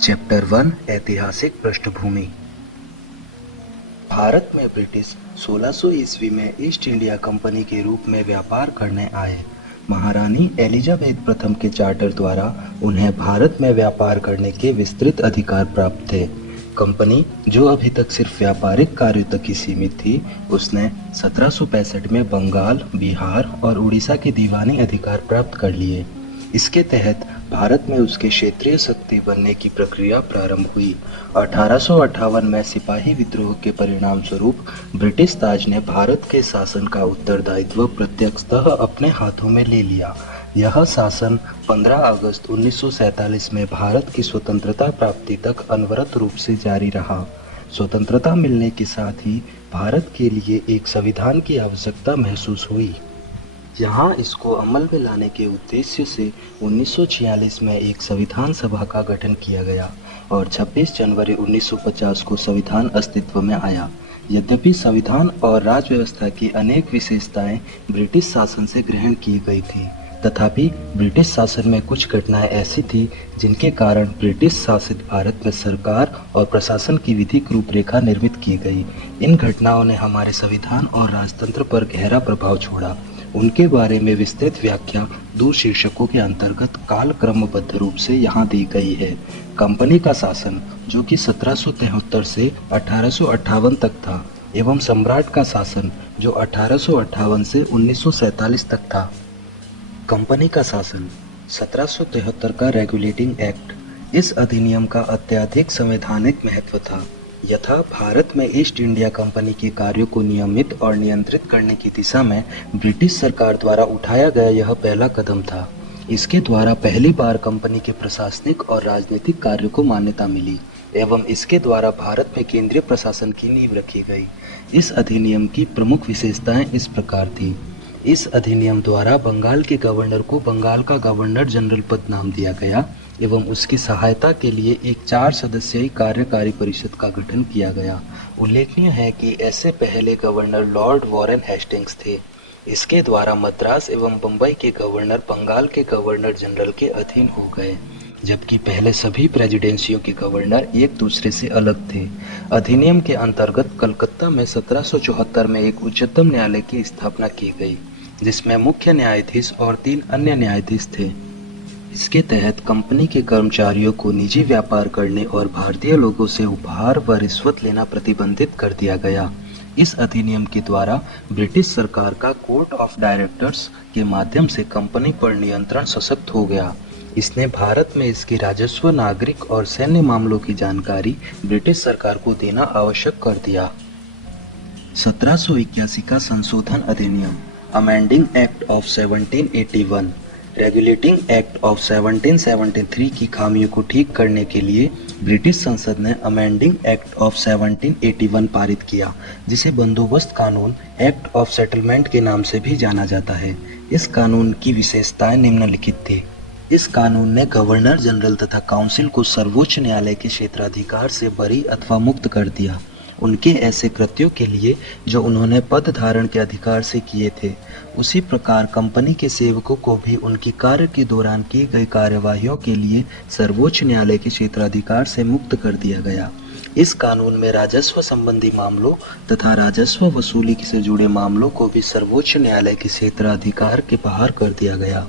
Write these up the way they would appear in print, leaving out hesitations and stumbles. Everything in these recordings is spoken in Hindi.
चैप्टर 1 ऐतिहासिक पृष्ठभूमि। भारत में ब्रिटिश 1600 ईस्वी में ईस्ट इंडिया कंपनी के रूप में व्यापार करने आए। महारानी एलिजाबेथ प्रथम के चार्टर द्वारा उन्हें भारत में व्यापार करने के विस्तृत अधिकार प्राप्त थे। कंपनी, जो अभी तक सिर्फ व्यापारिक कार्यों तक ही सीमित थी, उसने 1765 में बंगाल, बिहार और उड़ीसा के दीवानी अधिकार प्राप्त कर लिए। इसके तहत भारत में उसके क्षेत्रीय शक्ति बनने की प्रक्रिया प्रारंभ हुई। 1858 में सिपाही विद्रोह के परिणाम स्वरूप ब्रिटिश ताज ने भारत के शासन का उत्तरदायित्व प्रत्यक्षतः अपने हाथों में ले लिया। यह शासन 15 अगस्त 1947 में भारत की स्वतंत्रता प्राप्ति तक अनवरत रूप से जारी रहा। स्वतंत्रता मिलने के साथ ही भारत के लिए एक संविधान की आवश्यकता महसूस हुई। यहाँ इसको अमल में लाने के उद्देश्य से 1946 में एक संविधान सभा का गठन किया गया और 26 जनवरी 1950 को संविधान अस्तित्व में आया। यद्यपि संविधान और राज व्यवस्था की अनेक विशेषताएं ब्रिटिश शासन से ग्रहण की गई थी, तथापि ब्रिटिश शासन में कुछ घटनाएं ऐसी थी जिनके कारण ब्रिटिश शासित भारत में सरकार और प्रशासन की विधिक रूपरेखा निर्मित की गई। इन घटनाओं ने हमारे संविधान और राजतंत्र पर गहरा प्रभाव छोड़ा। उनके बारे में विस्तृत व्याख्या दो शीर्षकों के अंतर्गत काल क्रमबद्ध रूप से यहाँ दी गई है। कंपनी का शासन, जो कि 1773 से 1858 तक था, एवं सम्राट का शासन, जो 1858 से 1947 तक था। कंपनी का शासन। 1773 का रेगुलेटिंग एक्ट। इस अधिनियम का अत्यधिक संवैधानिक महत्व था। यथा भारत में ईस्ट इंडिया कंपनी के कार्यों को नियमित और नियंत्रित करने की दिशा में ब्रिटिश सरकार द्वारा उठाया गया यह पहला कदम था। इसके द्वारा पहली बार कंपनी के प्रशासनिक और राजनीतिक कार्यों को मान्यता मिली एवं इसके द्वारा भारत में केंद्रीय प्रशासन की नींव रखी गई। इस अधिनियम की प्रमुख विशेषताएं इस प्रकार थी। इस अधिनियम द्वारा बंगाल के गवर्नर को बंगाल का गवर्नर जनरल पद नाम दिया गया एवं उसकी सहायता के लिए एक 4 सदस्यीय कार्यकारी परिषद का गठन किया गया। उल्लेखनीय है कि ऐसे पहले गवर्नर लॉर्ड वॉरेन हेस्टिंग्स थे। इसके द्वारा मद्रास एवं बम्बई के गवर्नर बंगाल के गवर्नर जनरल के अधीन हो गए, जबकि पहले सभी प्रेसिडेंसियों के गवर्नर एक दूसरे से अलग थे। अधिनियम के अंतर्गत कलकत्ता में 1774 में एक उच्चतम न्यायालय की स्थापना की गई, जिसमें मुख्य न्यायाधीश और 3 अन्य न्यायाधीश थे। इसके तहत कंपनी के कर्मचारियों को निजी व्यापार करने और भारतीय लोगों से उपहार व रिश्वत लेना प्रतिबंधित कर दिया गया। इस अधिनियम के द्वारा ब्रिटिश सरकार का कोर्ट ऑफ डायरेक्टर्स के माध्यम से कंपनी पर नियंत्रण सशक्त हो गया। इसने भारत में इसके राजस्व, नागरिक और सैन्य मामलों की जानकारी ब्रिटिश सरकार को देना आवश्यक कर दिया। 1781 का संशोधन अधिनियम, amending act of 1781। Regulating act of 1773 की खामियों को ठीक करने के लिए ब्रिटिश संसद ने अमेंडिंग एक्ट ऑफ 1781 पारित किया, जिसे बंदोबस्त कानून, एक्ट ऑफ सेटलमेंट के नाम से भी जाना जाता है। इस कानून की विशेषताएं निम्नलिखित थी। इस कानून ने गवर्नर जनरल तथा काउंसिल को सर्वोच्च न्यायालय के क्षेत्राधिकार से बरी अथवा मुक्त कर दिया, उनके ऐसे कृत्यों के लिए जो उन्होंने पद धारण के अधिकार से किए थे। उसी प्रकार कंपनी के सेवकों को भी उनकी कार्य के दौरान की गई कार्यवाहियों के लिए सर्वोच्च न्यायालय के क्षेत्राधिकार से मुक्त कर दिया गया। इस कानून में राजस्व संबंधी मामलों तथा राजस्व वसूली से जुड़े मामलों को भी सर्वोच्च न्यायालय के क्षेत्राधिकार के बाहर कर दिया गया।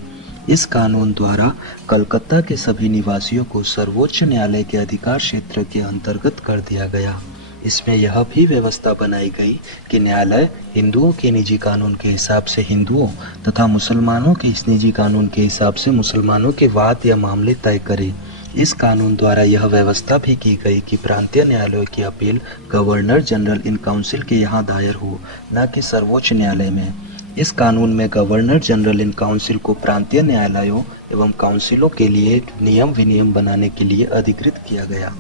इस कानून द्वारा कलकत्ता के सभी निवासियों को सर्वोच्च न्यायालय के अधिकार क्षेत्र के अंतर्गत कर दिया गया। इसमें यह भी व्यवस्था बनाई गई कि न्यायालय हिंदुओं के निजी कानून के हिसाब से हिंदुओं तथा मुसलमानों के इस निजी कानून के हिसाब से मुसलमानों के वाद या मामले तय करे। इस कानून द्वारा यह व्यवस्था भी की गई कि प्रांतीय न्यायालयों की appeal governor general in council के यहाँ दायर हो, न कि सर्वोच्च न्यायालय में। इस कानून में गवर्नर जनरल इन काउंसिल को प्रांतीय न्यायालयों एवं काउंसिलों के लिए नियम विनियम बनाने के लिए अधिकृत किया गया।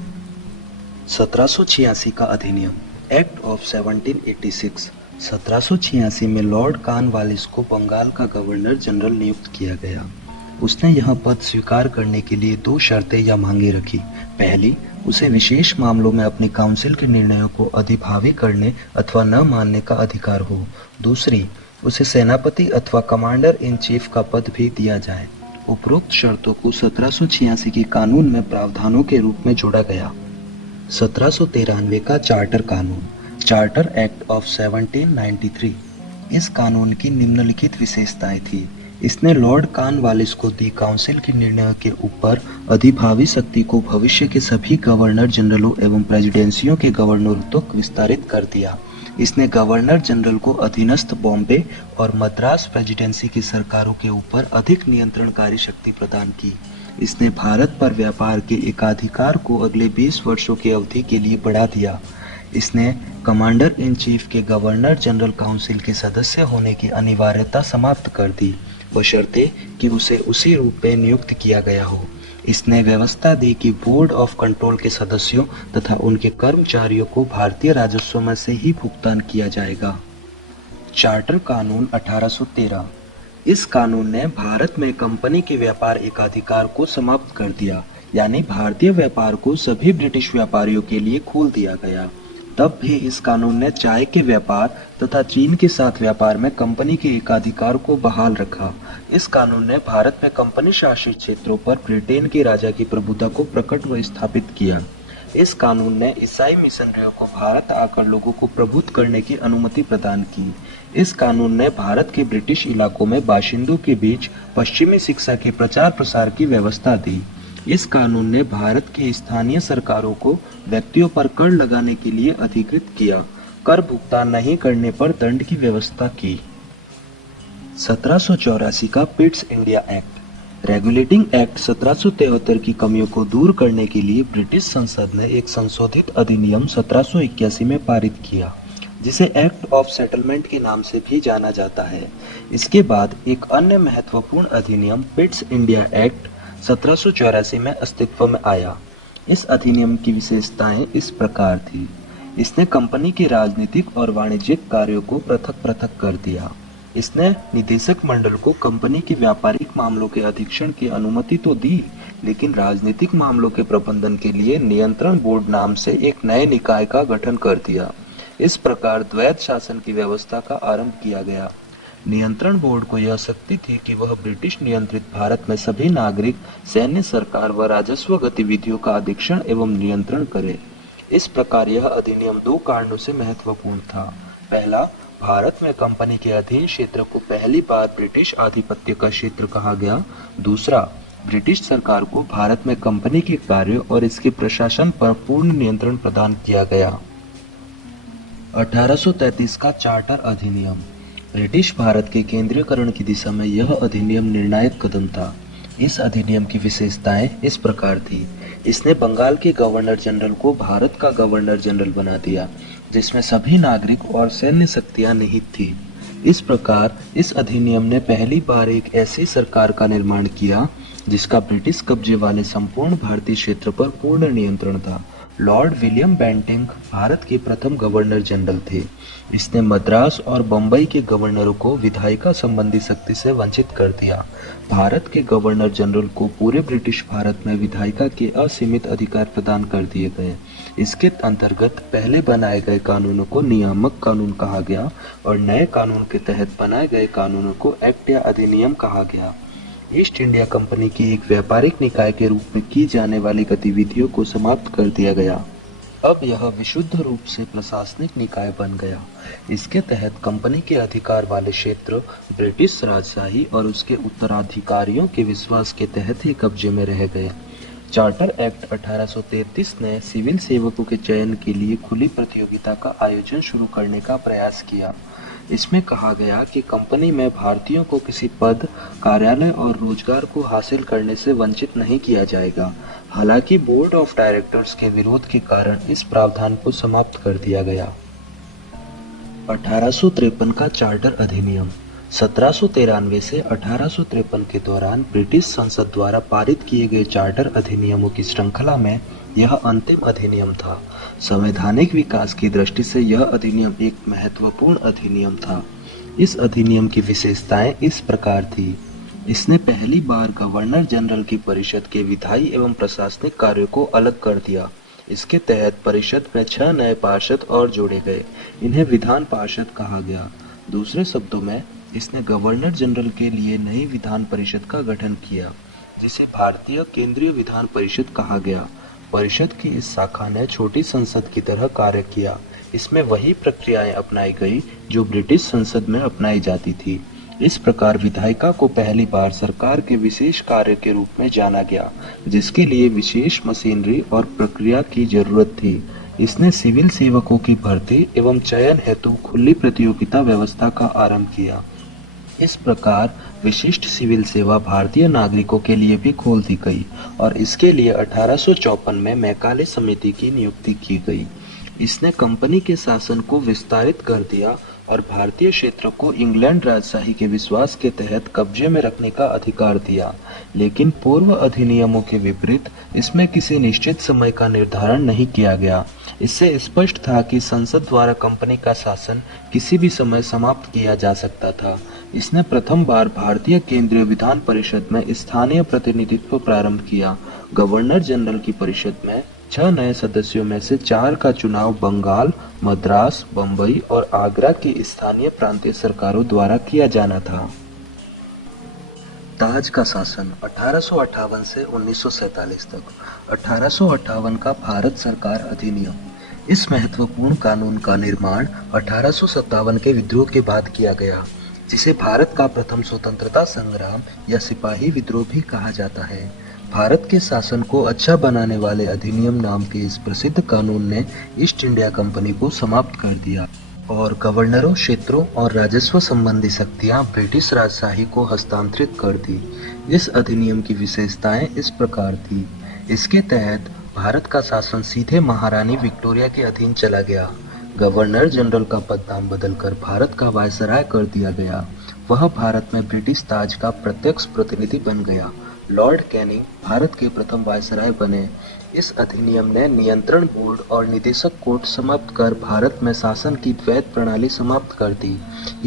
1786 का अधिनियम, एक्ट ऑफ 1786। 1786 में लॉर्ड कॉर्नवालिस को बंगाल का गवर्नर जनरल नियुक्त किया गया। उसने यह पद स्वीकार करने के लिए 2 शर्तें या मांगे रखी। पहली, उसे विशेष मामलों में अपनी काउंसिल के निर्णयों को अधिभावी करने अथवा न मानने का अधिकार हो। दूसरी, उसे सेनापति अथवा कमांडर इन चीफ का पद भी दिया जाए। उपरोक्त शर्तों को 1786 के कानून में प्रावधानों के रूप में जोड़ा गया। 1793 का चार्टर कानून, चार्टर एक्ट ऑफ 1793। इस कानून की निम्नलिखित विशेषताएं थी। इसने लॉर्ड कॉर्नवालिस को दी काउंसिल के निर्णयों के ऊपर अधिभावी शक्ति को भविष्य के सभी गवर्नर जनरलों एवं प्रेसिडेंसियों के गवर्नरों तक विस्तारित कर दिया। इसने गवर्नर जनरल को अधीनस्थ बॉम्बे और मद्रास प्रेसिडेंसी की सरकारों के ऊपर अधिक नियंत्रणकारी शक्ति प्रदान की। इसने भारत पर व्यापार के एकाधिकार को अगले 20 वर्षों की अवधि के लिए बढ़ा दिया। इसने कमांडर इन चीफ के गवर्नर जनरल काउंसिल के सदस्य होने की अनिवार्यता समाप्त कर दी, बशर्ते कि उसे उसी रूप में नियुक्त किया गया हो। इसने व्यवस्था दी कि बोर्ड ऑफ कंट्रोल के सदस्यों तथा उनके कर्मचारियों को भारतीय राजस्व में से ही भुगतान किया जाएगा। चार्टर कानून 1813। इस कानून ने भारत में कंपनी के व्यापार एकाधिकार को समाप्त कर दिया, यानी भारतीय व्यापार को सभी ब्रिटिश व्यापारियों के लिए खोल दिया गया। तब भी इस कानून ने चाय के व्यापार तथा चीन के साथ व्यापार में कंपनी के एकाधिकार को बहाल रखा। इस कानून ने भारत में कंपनी शासित क्षेत्रों पर ब्रिटेन के राजा की प्रभुता को प्रकट व स्थापित किया। इस कानून ने ईसाई मिशनरियों को भारत आकर लोगों को प्रबुद्ध करने की अनुमति प्रदान की। इस कानून ने भारत के ब्रिटिश इलाकों में बाशिंदों के बीच पश्चिमी शिक्षा के प्रचार प्रसार की व्यवस्था दी। इस कानून ने भारत की स्थानीय सरकारों को व्यक्तियों पर कर लगाने के लिए अधिकृत किया। कर भुगतान नहीं करने पर दंड की व्यवस्था की। 1784 का Pitt's India act. Regulating act 1773 की कमियों को दूर करने के लिए ब्रिटिश संसद ने एक संशोधित अधिनियम 1781 में पारित किया, जिसे एक्ट ऑफ सेटलमेंट के नाम से भी जाना जाता है। इसके बाद एक अन्य महत्वपूर्ण अधिनियम पिट्स इंडिया एक्ट 1784 में अस्तित्व में आया। इस अधिनियम की विशेषताएं इस प्रकार थी। इसने कंपनी के राजनीतिक और वाणिज्यिक कार्यों को पृथक पृथक कर दिया। इसने निदेशक मंडल को कंपनी के व्यापारिक मामलों के अधीक्षण की अनुमति तो दी, लेकिन राजनीतिक मामलों के प्रबंधन के लिए नियंत्रण बोर्ड नाम से एक नए निकाय का गठन कर दिया। इस प्रकार द्वैध शासन की व्यवस्था का आरंभ किया गया। नियंत्रण बोर्ड को यह शक्ति थी कि वह ब्रिटिश नियंत्रित भारत में सभी नागरिक, सैन्य, सरकार व राजस्व गतिविधियों का अधीक्षण एवं नियंत्रण करे। इस प्रकार यह अधिनियम दो कारणों से महत्वपूर्ण था। पहला, भारत में कंपनी के अधीन क्षेत्र को पहली बार ब्रिटिश आधिपत्य का क्षेत्र कहा गया। दूसरा, ब्रिटिश सरकार को भारत में कंपनी के कार्यों और इसके प्रशासन पर पूर्ण नियंत्रण प्रदान किया गया। 1833 का चार्टर अधिनियम। ब्रिटिश भारत के केंद्रीयकरण की दिशा में यह अधिनियम निर्णायक कदम था। इस अधिनियम की विशेषताएं इस प्रकार थी। इसने बंगाल के गवर्नर जनरल को भारत का गवर्नर जनरल बना दिया, जिसमें सभी नागरिक और सैन्य शक्तियां निहित थी। इस प्रकार इस अधिनियम ने पहली बार एक ऐसी सरकार का निर्माण किया जिसका ब्रिटिश कब्जे वाले संपूर्ण भारतीय क्षेत्र पर पूर्ण नियंत्रण था। लॉर्ड विलियम बेंटिंक भारत के प्रथम गवर्नर जनरल थे। इसने मद्रास और बम्बई के गवर्नरों को विधायिका संबंधी शक्ति से वंचित कर दिया। भारत के गवर्नर जनरल को पूरे ब्रिटिश भारत में विधायिका के असीमित अधिकार प्रदान कर दिए गए। इसके अंतर्गत पहले बनाए गए कानूनों को नियामक कानून कहा गया और नए कानून के तहत बनाए गए कानूनों को एक्ट या अधिनियम कहा गया। ईस्ट इंडिया कंपनी की एक व्यापारिक निकाय के रूप में की जाने वाली गतिविधियों को समाप्त कर दिया गया। अब यह विशुद्ध रूप से प्रशासनिक निकाय बन गया। इसके तहत कंपनी के अधिकार वाले क्षेत्र ब्रिटिश राजशाही और उसके उत्तराधिकारियों के विश्वास के तहत ही कब्जे में रह गए। चार्टर एक्ट 1833 ने सिविल सेवकों के चयन के लिए खुली प्रतियोगिता का आयोजन शुरू करने का प्रयास किया। इसमें कहा गया कि कंपनी में भारतीयों को किसी पद, कार्यालय और रोजगार को हासिल करने से वंचित नहीं किया जाएगा। हालांकि बोर्ड ऑफ डायरेक्टर्स के विरोध के कारण इस प्रावधान को समाप्त कर दिया गया। 1853 का चार्टर अधिनियम। 1793 से 1853 के दौरान ब्रिटिश संसद द्वारा पारित किए गए चार्टर अधिनियमों की श्रृंखला में यह अंतिम अधिनियम था। संवैधानिक विकास की दृष्टि से यह अधिनियम एक महत्वपूर्ण अधिनियम था। इस अधिनियम की विशेषताएं इस प्रकार थी। इसने पहली बार गवर्नर जनरल की परिषद के विधायी एवं प्रशासनिक कार्यों को अलग कर दिया। इसके तहत परिषद में 6 नए पार्षद और जोड़े गए। इन्हें विधान पार्षद कहा गया। दूसरे शब्दों में इसने गवर्नर जनरल के लिए नई विधान परिषद का गठन किया। जिसे भारतीय केंद्रीय विधान परिषद कहा गया। परिषद की इस शाखा ने छोटी संसद की तरह कार्य किया। इसमें वही प्रक्रियाएं अपनाई गई जो ब्रिटिश संसद में अपनाई जाती थी। इस प्रकार विधायिका को पहली बार सरकार के विशेष कार्य के रूप में जाना गया, जिसके लिए विशेष मशीनरी और प्रक्रिया की जरूरत थी। इसने सिविल सेवकों की भर्ती एवं चयन हेतु खुली प्रतियोगिता व्यवस्था का आरंभ किया। इस प्रकार विशिष्ट सिविल सेवा भारतीय नागरिकों के लिए भी खोल दी गई और इसके लिए 1854 में मैकाले समिति की नियुक्ति की गई। इसने कंपनी के शासन को विस्तारित कर दिया और भारतीय क्षेत्र को इंग्लैंड राजशाही के विश्वास के तहत कब्जे में रखने का अधिकार दिया। लेकिन पूर्व अधिनियमों के विपरीत इसमें किसी निश्चित समय का निर्धारण नहीं किया गया। इससे स्पष्ट था कि संसद द्वारा कंपनी का शासन किसी भी समय समाप्त किया जा सकता था। इसने प्रथम बार भारतीय केंद्रीय विधान परिषद में स्थानीय प्रतिनिधित्व प्रारंभ किया। गवर्नर जनरल की परिषद में 6 नए सदस्यों में से 4 का चुनाव बंगाल, मद्रास, बम्बई और आगरा की स्थानीय प्रांतीय सरकारों द्वारा किया जाना था। ताज का शासन 1858 से 1947 तक। 1858 का भारत सरकार अधिनियम। इस महत्वपूर्ण कानून का निर्माण 1857 के विद्रोह के बाद किया गया, जिसे भारत का प्रथम स्वतंत्रता संग्राम या सिपाही विद्रोह भी कहा जाता है। भारत के शासन को अच्छा बनाने वाले अधिनियम नाम के इस प्रसिद्ध कानून ने ईस्ट इंडिया कंपनी को समाप्त कर दिया और गवर्नरों, क्षेत्रों और राजस्व संबंधी शक्तियां ब्रिटिश राजशाही को हस्तांतरित कर दी। इस अधिनियम की विशेषताएं इस प्रकार थी। इसके तहत भारत का शासन सीधे महारानी विक्टोरिया के अधीन चला गया। गवर्नर जनरल का पद नाम बदलकर भारत का वायसराय कर दिया गया। वह भारत में ब्रिटिश ताज का प्रत्यक्ष प्रतिनिधि बन गया। लॉर्ड कैनिंग भारत के प्रथम वायसराय बने। इस अधिनियम ने नियंत्रण बोर्ड और निदेशक कोर्ट समाप्त कर भारत में शासन की द्वैत प्रणाली समाप्त कर दी।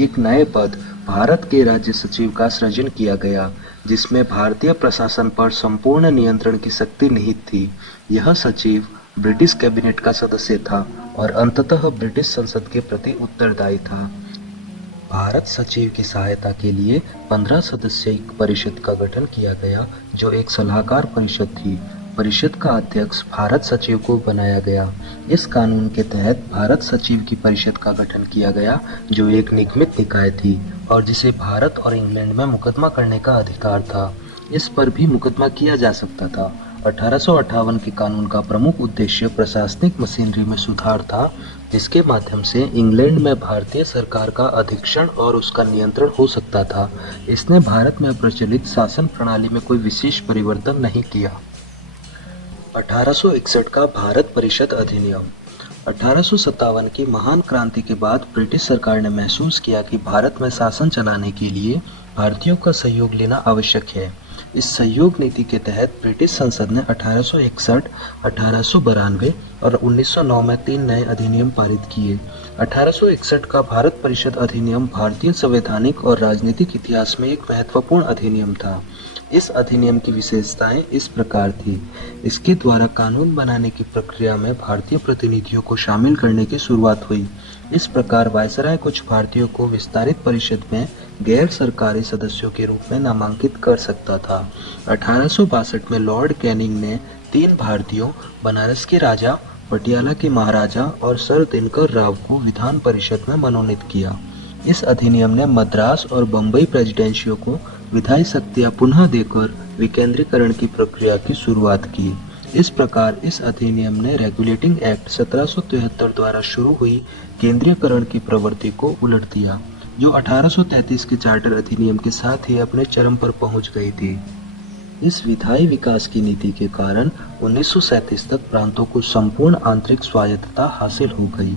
एक नए पद भारत के राज्य सचिव का सृजन किया गया, जिसमें भारतीय प्रशासन पर संपूर्ण नियंत्रण की शक्ति निहित थी। यह सचिव ब्रिटिश कैबिनेट का सदस्य था और अंततः ब्रिटिश संसद के प्रति उत्तरदायी था। भारत सचिव की सहायता के लिए 15 सदस्यीय परिषद का गठन किया गया, जो एक सलाहकार परिषद थी। परिषद का अध्यक्ष भारत सचिव को बनाया गया। इस कानून के तहत भारत सचिव की परिषद का गठन किया गया, जो एक निगमित निकाय थी और जिसे भारत और इंग्लैंड में मुकदमा करने का अधिकार था। इस पर भी मुकदमा किया जा सकता था। 1858 के कानून का प्रमुख उद्देश्य प्रशासनिक मशीनरी में सुधार था, जिसके माध्यम से इंग्लैंड में भारतीय सरकार का अधीक्षण और उसका नियंत्रण हो सकता था। इसने भारत में प्रचलित शासन प्रणाली में कोई विशेष परिवर्तन नहीं किया। 1861 का भारत परिषद अधिनियम। 1857 की महान क्रांति के बाद ब्रिटिश सरकार ने महसूस किया कि भारत में शासन चलाने के लिए भारतीयों का सहयोग लेना आवश्यक है। इस सहयोग नीति के तहत ब्रिटिश संसद ने 1861, 1892 और 1909 में 3 नए अधिनियम पारित किए। 1861 का भारत परिषद अधिनियम भारतीय संवैधानिक और राजनीतिक इतिहास में एक महत्वपूर्ण अधिनियम था। इस अधिनियम की विशेषताएं इस प्रकार थी। इसके द्वारा कानून बनाने की प्रक्रिया में भारतीय प्रतिनिधियों को शामिल करने की शुरुआत हुई। इस प्रकार वायसराय कुछ भारतीयों को विस्तारित परिषद में गैर सरकारी सदस्यों के रूप में नामांकित कर सकता था। 1862 में लॉर्ड कैनिंग ने 3 भारतीयों, बनारस के राजा, पटियाला के महाराजा और सर दिनकर राव को विधान परिषद में मनोनीत किया। इस अधिनियम ने मद्रास और बम्बई प्रेसिडेंसियों को विधायी शक्तियां पुनः देकर विकेंद्रीकरण की प्रक्रिया की शुरुआत की। इस प्रकार इस अधिनियम ने रेगुलेटिंग एक्ट 1773 द्वारा शुरू हुई केंद्रीयकरण की प्रवृत्ति को उलट दिया, जो 1833 के चार्टर अधिनियम के साथ ही अपने चरम पर पहुंच गई थी। इस विधायी विकास की नीति के कारण 1937 तक प्रांतों को संपूर्ण आंतरिक स्वायत्तता हासिल हो गई।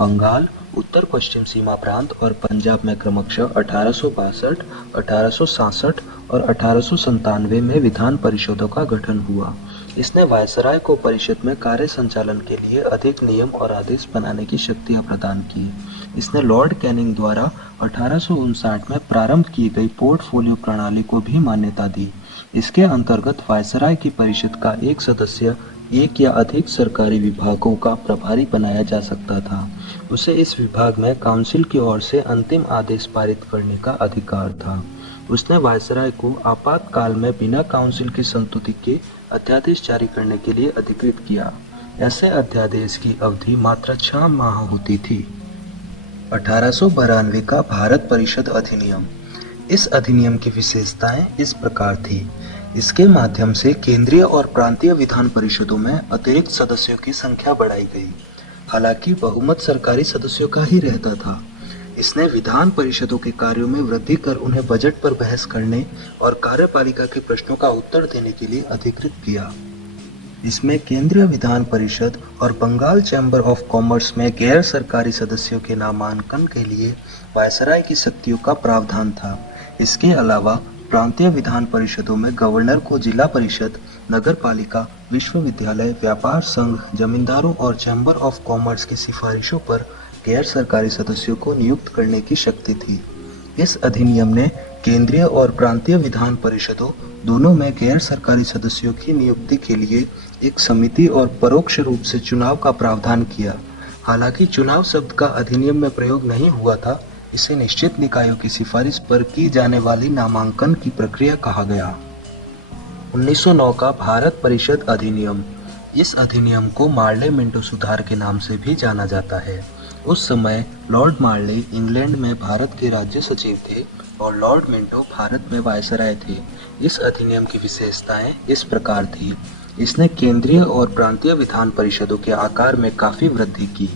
बंगाल, उत्तर पश्चिम सीमा प्रांत और पंजाब में क्रमशः 1862, 1866 और 1897 में विधान परिषदों का गठन हुआ। इसने वायसराय को परिषद में कार्य संचालन के लिए अधिक नियम और आदेश बनाने की शक्तियां प्रदान की। इसने लॉर्ड कैनिंग द्वारा 1859 में प्रारंभ की गई पोर्टफोलियो प्रणाली को भी मान्यता दी। इसके अंतर्गत वायसराय की परिषद का एक सदस्य एक या अधिक सरकारी विभागों का प्रभारी बनाया जा सकता था। उसे इस विभाग में काउंसिल की ओर से अंतिम आदेश पारित करने का अधिकार था। उसने वायसराय को आपातकाल में बिना काउंसिल की संस्तुति के अध्यादेश जारी करने के लिए अधिकृत किया। ऐसे अध्यादेश की अवधि मात्र 6 माह होती थी। 1892 का भारत परिषद अधिनियम। इस अधिनियम की विशेषताएं इस प्रकार थी। इसके माध्यम से केंद्रीय और प्रांतीय विधान परिषदों में अतिरिक्त सदस्यों की संख्या बढ़ाई गई। हालांकि बहुमत सरकारी सदस्यों का ही रहता था। इसने विधान परिषदों के कार्यों में वृद्धि कर उन्हें बजट पर बहस करने और कार्यपालिका के प्रश्नों का उत्तर देने के लिए अधिकृत किया। इसमें केंद्रीय विधान परिषद और बंगाल चैम्बर ऑफ कॉमर्स में गैर सरकारी सदस्यों के नामांकन के लिए वायसराय की शक्तियों का प्रावधान था। इसके अलावा प्रांतीय विधान परिषदों में गवर्नर को जिला परिषद, नगर पालिका, विश्वविद्यालय, व्यापार संघ, जमींदारों और चैम्बर ऑफ कॉमर्स की सिफारिशों पर गैर सरकारी सदस्यों को नियुक्त करने की शक्ति थी। इस अधिनियम ने केंद्रीय और प्रांतीय विधान परिषदों दोनों में गैर सरकारी सदस्यों की नियुक्ति के लिए एक समिति और परोक्ष रूप से चुनाव का प्रावधान किया। हालांकि चुनाव शब्द का अधिनियम में प्रयोग नहीं हुआ था, इसे निश्चित निकायों की सिफारिश पर की जाने वाली नामांकन की प्रक्रिया कहा गया। 1909 का भारत परिषद अधिनियम। इस अधिनियम को मार्ले मिंटो सुधार के नाम से भी जाना जाता है। उस समय लॉर्ड मार्ले इंग्लैंड में भारत के राज्य सचिव थे और लॉर्ड मिंटो भारत में वायसराय थे। इस अधिनियम की विशेषताएं इस प्रकार थी। इसने केंद्रीय और प्रांतीय विधान परिषदों के आकार में काफी वृद्धि की।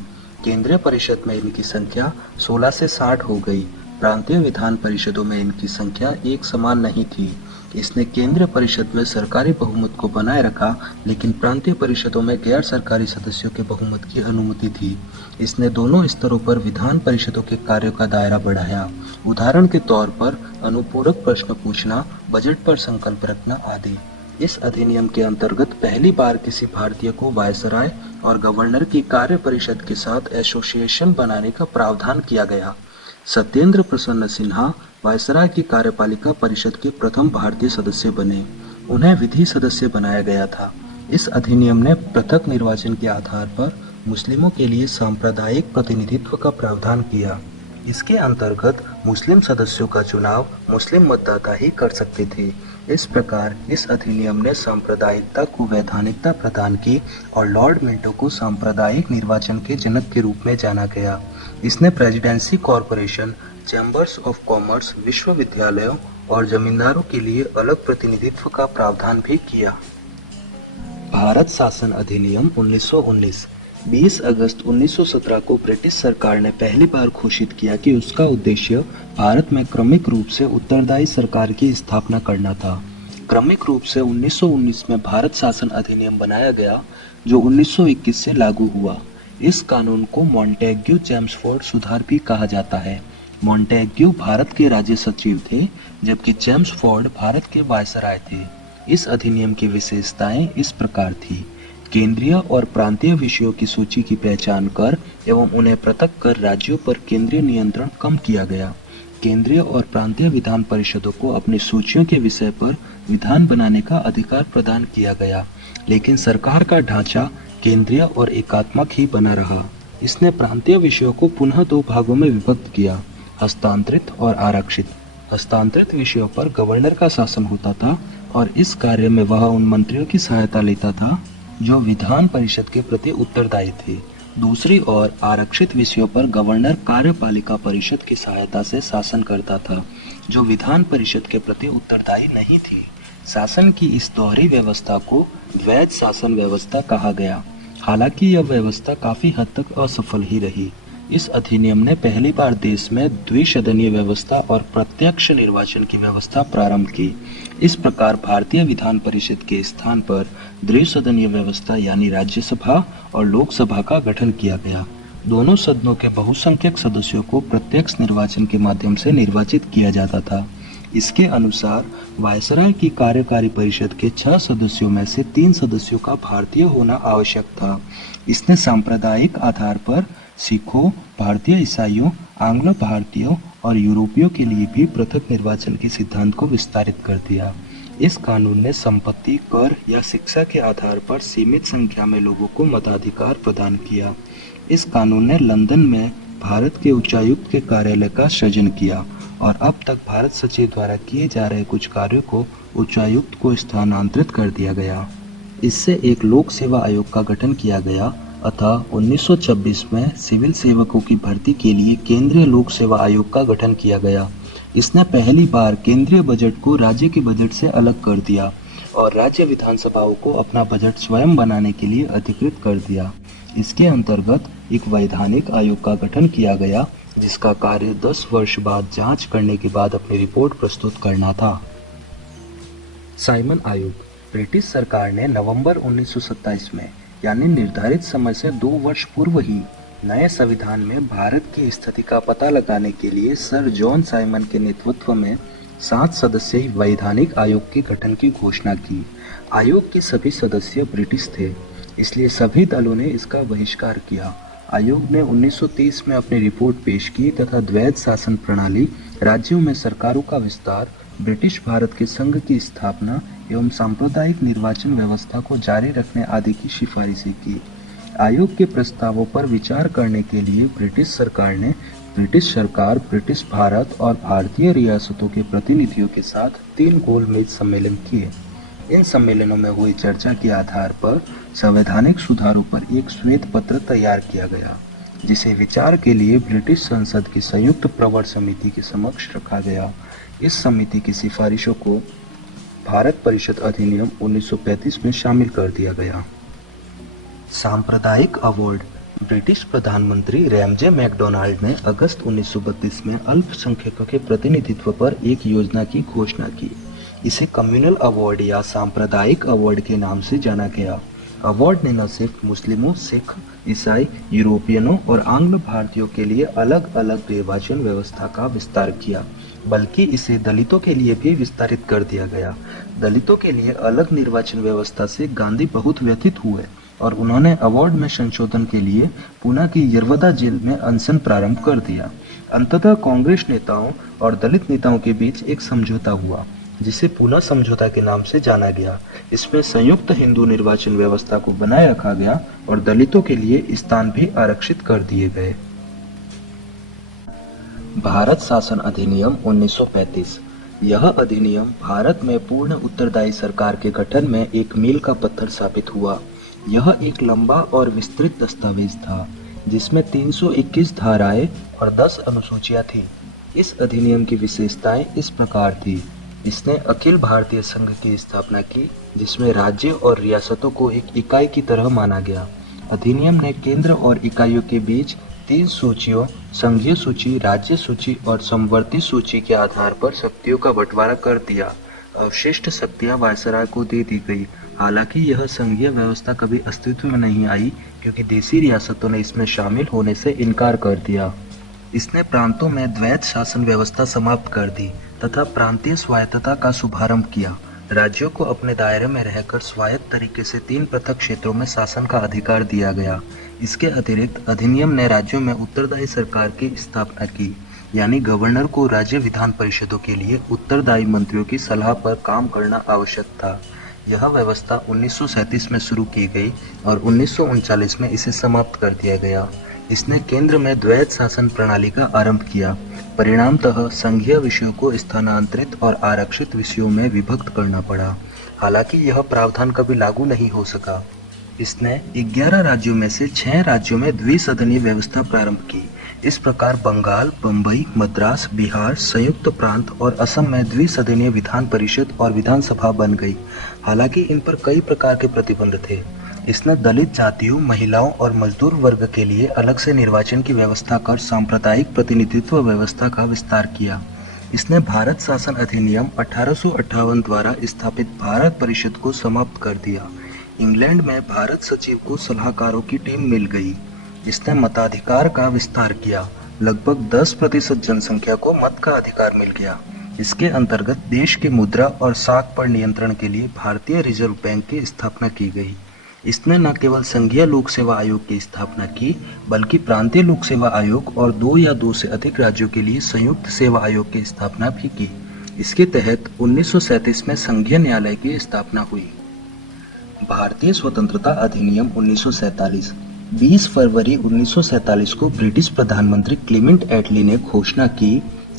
केंद्रीय परिषद में इनकी संख्या 16 से 60 हो गई। प्रांतीय विधान परिषदों में इनकी संख्या एक समान नहीं थी। इसने केंद्रीय परिषद में सरकारी बहुमत को बनाए रखा, लेकिन प्रांतीय परिषदों में गैर सरकारी सदस्यों के बहुमत की अनुमति थी। इसने दोनों स्तरों पर विधान परिषदों के कार्यों का दायरा बढ़ाया। उदाहरण के तौर पर अनुपूरक प्रश्न पूछना, बजट पर संकल्प रखना आदि। इस अधिनियम के अंतर्गत पहली बार किसी भारतीय को वायसराय और गवर्नर की कार्य परिषद के साथ एसोसिएशन बनाने का प्रावधान किया गया। सत्येंद्र प्रसन्न सिन्हा वायसराय की कार्यपालिका परिषद के प्रथम भारतीय सदस्य बने। उन्हें विधि सदस्य बनाया गया था। इस अधिनियम ने पृथक निर्वाचन के आधार पर मुस्लिमों के लिए सांप्रदायिक प्रतिनिधित्व का प्रावधान किया। इसके अंतर्गत मुस्लिम सदस्यों का चुनाव मुस्लिम मतदाता ही कर सकते थे। इस प्रकार इस अधिनियम ने सांप्रदायिकता को वैधानिकता प्रदान की और लॉर्ड मिंटो को सांप्रदायिक निर्वाचन के जनक के रूप में जाना गया। इसने presidency corporation, chambers of commerce, विश्वविद्यालयों और जमींदारों के लिए अलग प्रतिनिधित्व का प्रावधान भी किया। भारत शासन अधिनियम 1919। 20 अगस्त 1917 को ब्रिटिश सरकार ने पहली बार घोषित किया कि उसका उद्देश्य भारत में क्रमिक रूप से उत्तरदायी सरकार की स्थापना करना था। क्रमिक रूप से 1919 में भारत शासन अधिनियम बनाया गया, जो 1921 से लागू हुआ। इस कानून को मॉन्टेग्यू-चेम्सफोर्ड सुधार भी कहा जाता है। मॉन्टेग्यू भारत के राज्य सचिव थे, जबकि चेम्सफोर्ड भारत के वायसराय थे। इस अधिनियम की विशेषताएं इस प्रकार थी। केंद्रीय और प्रांतीय विषयों की सूची की पहचान कर एवं उन्हें पृथक कर राज्यों पर केंद्रीय नियंत्रण कम किया गया। केंद्रीय और प्रांतीय विधान परिषदों को अपनी सूचियों के विषय पर विधान बनाने का अधिकार प्रदान किया गया, लेकिन सरकार का ढांचा केंद्रीय और एकात्मक ही बना रहा। इसने प्रांतीय विषयों को पुनः 2 भागों में विभक्त किया, हस्तांतरित और आरक्षित। हस्तांतरित विषयों पर गवर्नर का शासन होता था और इस कार्य में वह उन मंत्रियों की सहायता लेता था जो विधान परिषद के प्रति उत्तरदायी थे। दूसरी ओर आरक्षित विषयों पर गवर्नर कार्यपालिका परिषद की सहायता से शासन करता था, जो विधान परिषद के प्रति उत्तरदायी नहीं थी। शासन की इस दोहरी व्यवस्था को द्वैध शासन व्यवस्था कहा गया। हालांकि यह व्यवस्था काफी हद तक असफल ही रही। इस अधिनियम ने पहली बार देश में द्विसदनीय व्यवस्था और प्रत्यक्ष निर्वाचन की व्यवस्था प्रारंभ की। इस प्रकार भारतीय विधान परिषद के स्थान पर द्विसदनीय व्यवस्था यानी राज्यसभा और लोकसभा का गठन किया गया। दोनों सदनों के बहुसंख्यक सदस्यों को प्रत्यक्ष निर्वाचन के माध्यम से निर्वाचित किया जाता था। इसके अनुसार वायसराय की कार्यकारी परिषद के 6 सदस्यों में से 3 सदस्यों का भारतीय होना आवश्यक था। इसने सांप्रदायिक आधार पर सिखों, भारतीय ईसाइयों, आंग्लो भारतीयों और यूरोपियों के लिए भी पृथक निर्वाचन के सिद्धांत को विस्तारित कर दिया। इस कानून ने संपत्ति, कर या शिक्षा के आधार पर सीमित संख्या में लोगों को मताधिकार प्रदान किया। इस कानून ने लंदन में भारत के उच्चायुक्त के कार्यालय का सृजन किया और अब तक भारत सचिव द्वारा किए जा रहे कुछ कार्यों को उच्चायुक्त को स्थानांतरित कर दिया गया। इससे एक लोक सेवा आयोग का गठन किया गया अतः 1926 में सिविल सेवकों की भर्ती के लिए केंद्रीय लोक सेवा आयोग का गठन किया गया। इसने पहली बार केंद्रीय बजट को राज्य के बजट से अलग कर दिया और राज्य विधानसभाओं को अपना बजट स्वयं बनाने के लिए अधिकृत कर दिया। इसके अंतर्गत एक वैधानिक आयोग का गठन किया गया जिसका कार्य 10 वर्ष बाद जांच करने के बाद अपनी रिपोर्ट प्रस्तुत करना था। साइमन आयोग ब्रिटिश सरकार ने नवंबर 1927 में यानी निर्धारित समय से 2 वर्ष पूर्व ही नए संविधान में भारत की स्थिति का पता लगाने के लिए सर जॉन साइमन के नेतृत्व में 7 सदस्यीय वैधानिक आयोग के गठन की घोषणा की। आयोग के सभी सदस्य ब्रिटिश थे, इसलिए सभी दलों ने इसका बहिष्कार किया। आयोग ने 1930 में अपनी रिपोर्ट पेश की तथा द्वैध शासन प्रणाली, राज्यों में सरकारों का विस्तार, ब्रिटिश भारत के संघ की स्थापना एवं सांप्रदायिक निर्वाचन व्यवस्था को जारी रखने आदि की सिफारिशें की। आयोग के प्रस्तावों पर विचार करने के लिए ब्रिटिश सरकार ने ब्रिटिश सरकार, ब्रिटिश भारत और भारतीय रियासतों के प्रतिनिधियों के साथ 3 गोलमेज सम्मेलन किए। इन सम्मेलनों में हुई चर्चा के आधार पर संवैधानिक सुधारों पर एक श्वेत पत्र तैयार किया गया, जिसे विचार के लिए ब्रिटिश संसद की संयुक्त प्रवर समिति के समक्ष रखा गया। इस समिति की सिफारिशों को भारत परिषद अधिनियम 1935 में शामिल कर दिया गया। सांप्रदायिक अवार्ड ब्रिटिश प्रधानमंत्री रैमजे मैकडोनाल्ड ने अगस्त 1932 में अल्पसंख्यकों के प्रतिनिधित्व पर एक योजना की घोषणा की। इसे कम्युनल अवार्ड या सांप्रदायिक अवार्ड के नाम से जाना गया। अवार्ड ने न सिर्फ मुस्लिमों, सिख, ईसाई, यूरोपियनों और आंग्ल भारतीयों के लिए अलग अलग निर्वाचन व्यवस्था का विस्तार किया, बल्कि इसे दलितों के लिए भी विस्तारित कर दिया गया। दलितों के लिए अलग निर्वाचन व्यवस्था से गांधी बहुत व्यथित हुए और उन्होंने अवार्ड में संशोधन के लिए पुणे की यरवदा जेल में अनशन प्रारंभ कर दिया। अंततः कांग्रेस नेताओं और दलित नेताओं के बीच एक समझौता हुआ, जिसे पुणे समझौता के नाम से जाना गया। इसमें संयुक्त हिंदू निर्वाचन व्यवस्था को बनाए रखा गया और दलितों के लिए स्थान भी आरक्षित कर दिए गए। भारत शासन अधिनियम 1935। यह अधिनियम भारत में पूर्ण उत्तरदायी सरकार के गठन में एक मील का पत्थर साबित हुआ। यह एक लंबा और विस्तृत दस्तावेज था, जिसमें 321 धाराएं और 10 अनुसूचियां थीं। इस अधिनियम की विशेषताएं इस प्रकार थी। इसने अखिल भारतीय संघ की स्थापना की, जिसमें राज्य और रियासतों को एक इकाई की तरह माना गया। अधिनियम ने केंद्र और इकाइयों के बीच 3 सूचियों, संघीय सूची, राज्य सूची और समवर्ती सूची के आधार पर शक्तियों का बंटवारा कर दिया। अवशिष्ट शक्तियां वायसराय को दे दी गई। हालांकि यह संघीय व्यवस्था कभी अस्तित्व में नहीं आई, क्योंकि देशी रियासतों ने इसमें शामिल होने से इनकार कर दिया। इसने प्रांतों में द्वैध शासन व्यवस्था समाप्त कर दी तथा प्रांतीय स्वायत्तता का शुभारंभ किया। राज्यों को अपने दायरे में रहकर स्वायत्त तरीके से 3 पृथक क्षेत्रों में शासन का अधिकार दिया गया। इसके अतिरिक्त अधिनियम ने राज्यों में उत्तरदायी सरकार की स्थापना की, यानी गवर्नर को राज्य विधान परिषदों के लिए उत्तरदायी मंत्रियों की सलाह पर काम करना आवश्यक था। यह व्यवस्था 1937 में शुरू की गई और 1939 में इसे समाप्त कर दिया गया। इसने केंद्र में द्वैध शासन प्रणाली का आरंभ किया। परिणामतः संघीय विषयों को स्थानांतरित और आरक्षित विषयों में विभक्त करना पड़ा। हालांकि यह प्रावधान कभी लागू नहीं हो सका। इसने 11 राज्यों में से 6 राज्यों में द्विसदनीय व्यवस्था प्रारंभ की। इस प्रकार बंगाल, बम्बई, मद्रास, बिहार, संयुक्त प्रांत और असम में द्विसदनीय विधान परिषद और विधानसभा बन गई। हालांकि इन पर कई प्रकार के प्रतिबंध थे। इसने दलित जातियों, महिलाओं और मजदूर वर्ग के लिए अलग से निर्वाचन की व्यवस्था कर सांप्रदायिक प्रतिनिधित्व व्यवस्था का विस्तार किया। इसने भारत शासन अधिनियम 1858 द्वारा स्थापित भारत परिषद को समाप्त कर दिया। इंग्लैंड में भारत सचिव को सलाहकारों की टीम मिल गई। इसने मताधिकार का विस्तार किया। लगभग 10% जनसंख्या को मत का अधिकार मिल गया। इसके अंतर्गत देश की मुद्रा और साख पर नियंत्रण के लिए भारतीय रिजर्व बैंक की स्थापना की गई। इसने न केवल संघीय लोक सेवा आयोग की स्थापना की, बल्कि प्रांतीय लोक सेवा आयोग और 2 या 2 से अधिक राज्यों के लिए संयुक्त सेवा आयोग की स्थापना भी की। इसके तहत 1937 में संघीय न्यायालय की स्थापना हुई। भारतीय स्वतंत्रता अधिनियम 1947। 20 फरवरी 1947 को ब्रिटिश प्रधानमंत्री क्लेमेंट एटली ने घोषणा की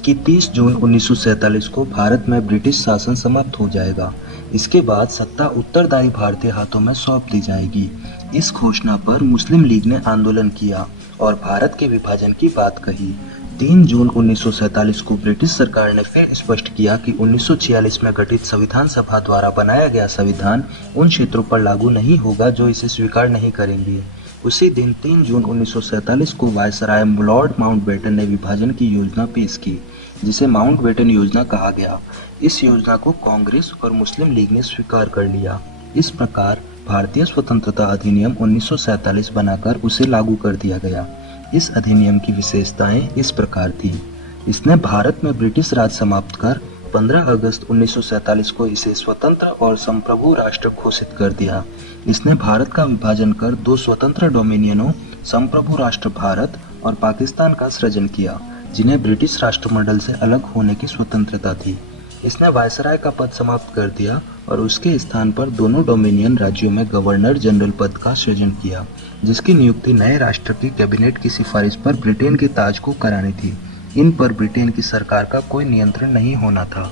कि 30 जून 1947 को भारत में ब्रिटिश शासन समाप्त हो जाएगा। इसके बाद सत्ता उत्तरदायी भारतीय हाथों में सौंप दी जाएगी। इस घोषणा पर मुस्लिम लीग ने आंदोलन किया और भारत के विभाजन की बात कही। 3 जून 1947 को ब्रिटिश सरकार ने फिर स्पष्ट किया कि 1946 में गठित संविधान सभा द्वारा बनाया गया संविधान उन क्षेत्रों पर लागू नहीं होगा जो इसे स्वीकार नहीं करेंगे। उसी दिन 3 जून 1947 को वायसराय लॉर्ड माउंटबेटन ने विभाजन की योजना पेश की, जिसे माउंटबेटन योजना कहा गया। इस योजना को कांग्रेस और मुस्लिम लीग ने स्वीकार कर लिया। इस प्रकार भारतीय स्वतंत्रता अधिनियम 1947 बनाकर उसे लागू कर दिया गया। इस अधिनियम की विशेषताएं इस प्रकार थी। इसने भारत में ब्रिटिश राज समाप्त कर 15 अगस्त 1947 को इसे स्वतंत्र और संप्रभु राष्ट्र घोषित कर दिया। इसने भारत का विभाजन कर 2 स्वतंत्र डोमिनियनों संप्रभु राष्ट्र भारत और पाकिस्तान का सृजन किया, जिन्हें ब्रिटिश राष्ट्रमंडल से अलग होने की स्वतंत्रता थी। इसने वायसराय का पद समाप्त कर दिया और उसके स्थान पर दोनों डोमिनियन राज्यों में गवर्नर जनरल पद का सृजन किया, जिसकी नियुक्ति नए राष्ट्र की कैबिनेट की सिफारिश पर ब्रिटेन के ताज को करानी थी। इन पर ब्रिटेन की सरकार का कोई नियंत्रण नहीं होना था।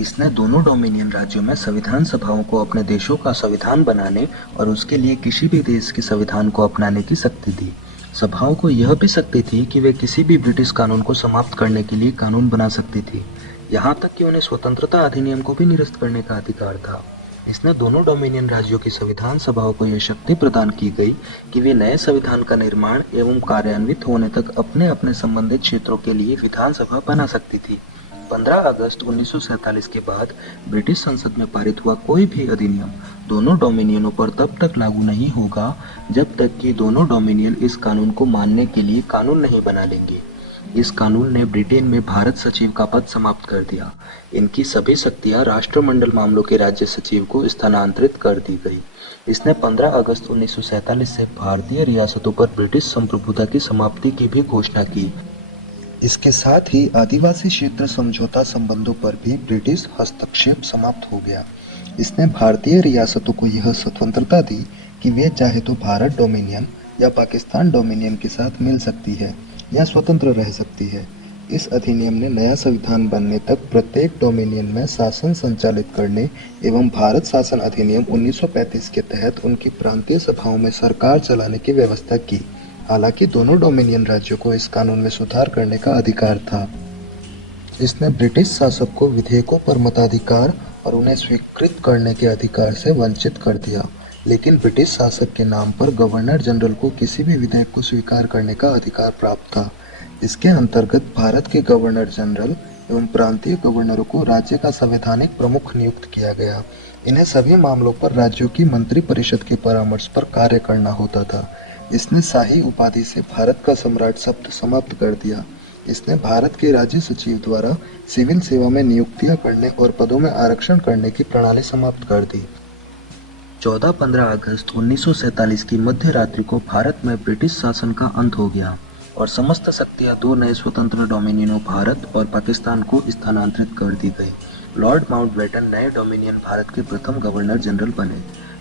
इसने दोनों डोमिनियन राज्यों में संविधान सभाओं को अपने देशों का संविधान बनाने और उसके लिए किसी भी देश के संविधान को अपनाने की शक्ति दी। सभाओं को यह भी शक्ति थी कि वे किसी भी ब्रिटिश कानून को समाप्त करने के लिए कानून बना सकती थी। यहाँ तक कि उन्हें स्वतंत्रता अधिनियम को भी निरस्त करने का अधिकार था। इसने दोनों डोमिनियन राज्यों की संविधान सभाओं को यह शक्ति प्रदान की गई कि वे नए संविधान का निर्माण एवं कार्यान्वित होने तक अपने अपने संबंधित क्षेत्रों के लिए विधानसभा बना सकती थी। 15 अगस्त 1947 के बाद ब्रिटिश संसद में पारित हुआ कोई भी अधिनियम दोनों डोमिनियनों पर तब तक लागू नहीं होगा जब तक कि दोनों डोमिनियन इस कानून को मानने के लिए कानून नहीं बना लेंगे। इस कानून ने ब्रिटेन में भारत सचिव का पद समाप्त कर दिया। इनकी सभी शक्तियां राष्ट्रमंडल मामलों के राज्य सचिव को स्थानांतरित कर दी गई। इसने 15 अगस्त 1947 से भारतीय रियासतों पर ब्रिटिश संप्रभुता की समाप्ति की भी घोषणा की। इसके साथ ही आदिवासी क्षेत्र समझौता संबंधों पर भी ब्रिटिश हस्तक्षेप समाप्त हो गया। इसने भारतीय रियासतों को यह स्वतंत्रता दी कि वे चाहे तो भारत डोमिनियन या पाकिस्तान डोमिनियन के साथ मिल सकती है या स्वतंत्र रह सकती है। इस अधिनियम ने नया संविधान बनने तक प्रत्येक डोमिनियन में शासन संचालित करने एवं भारत शासन अधिनियम 1935 के तहत उनकी प्रांतीय सभाओं में सरकार चलाने की व्यवस्था की। हालांकि दोनों डोमिनियन राज्यों को इस कानून में सुधार करने का अधिकार था। इसने ब्रिटिश शासक को विधेयकों पर मताधिकार और उन्हें स्वीकृत करने के अधिकार से वंचित कर दिया, लेकिन ब्रिटिश शासक के नाम पर गवर्नर जनरल को किसी भी विधेयक को स्वीकार करने का अधिकार प्राप्त था। इसके अंतर्गत भारत के गवर्नर जनरल एवं प्रांतीय गवर्नरों को राज्य का संवैधानिक प्रमुख नियुक्त किया गया। इन्हें सभी मामलों पर राज्यों की मंत्री परिषद के परामर्श पर कार्य करना होता था। इसने शाही उपाधि से भारत का सम्राट शब्द समाप्त कर दिया। इसने भारत के राज्य सचिव द्वारा सिविल सेवा में नियुक्तियां करने और पदों में आरक्षण करने की प्रणाली समाप्त कर दी। 14-15 अगस्त 1947 की मध्य रात्रि को भारत में ब्रिटिश शासन का अंत हो गया और समस्त शक्तियां 2 नए स्वतंत्र डोमिनियनों भारत और पाकिस्तान को स्थानांतरित कर दी गई। लॉर्ड माउंटबेटन नए डोमिनियन भारत के प्रथम गवर्नर जनरल बने।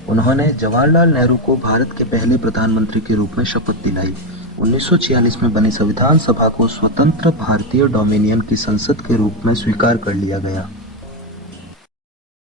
उन्होंने जवाहरलाल नेहरू को भारत के पहले प्रधानमंत्री के रूप में शपथ दिलाई। 1946 में बनी संविधान सभा को स्वतंत्र भारतीय डोमिनियन की संसद के रूप में स्वीकार कर लिया गया।